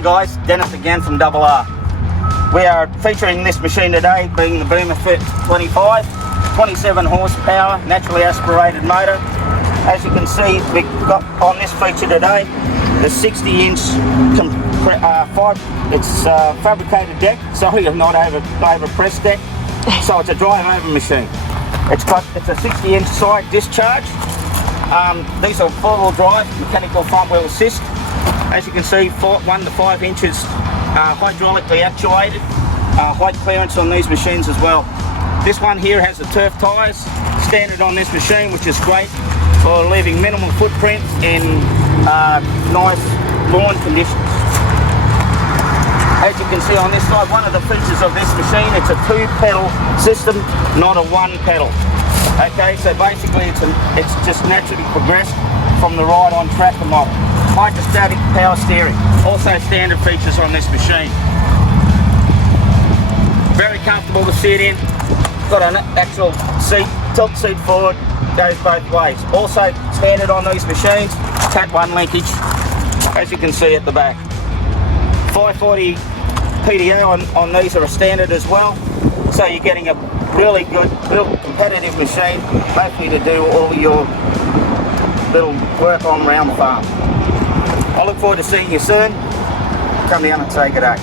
Hi guys, Dennis again from Double R. We are featuring this machine today, being the Boomer Fit 25, 27 horsepower, naturally aspirated motor. As you can see, we've got on this feature today the 60-inch fabricated deck. Sorry, not over pressed deck. So it's a drive over machine. It's a 60-inch side discharge. These are four-wheel drive, mechanical front wheel assist. As you can see, 1 to 5 inches hydraulically actuated. Height clearance on these machines as well. This one here has the turf tyres, standard on this machine, which is great for leaving minimal footprint in nice lawn conditions. As you can see on this side, one of the features of this machine, it's a 2-pedal system, not a 1-pedal. Okay, so basically it's just naturally progressed from the ride-on tractor model. Hydrostatic power steering, also standard features on this machine. Very comfortable to sit in. Got an actual seat, tilt seat forward, goes both ways. Also standard on these machines, Cat 1 linkage, as you can see at the back. 540 PDO on these are a standard as well, so you're getting a really good, real competitive machine, hopefully to do all your little work on around the farm. I look forward to seeing you soon. Come down and say good day.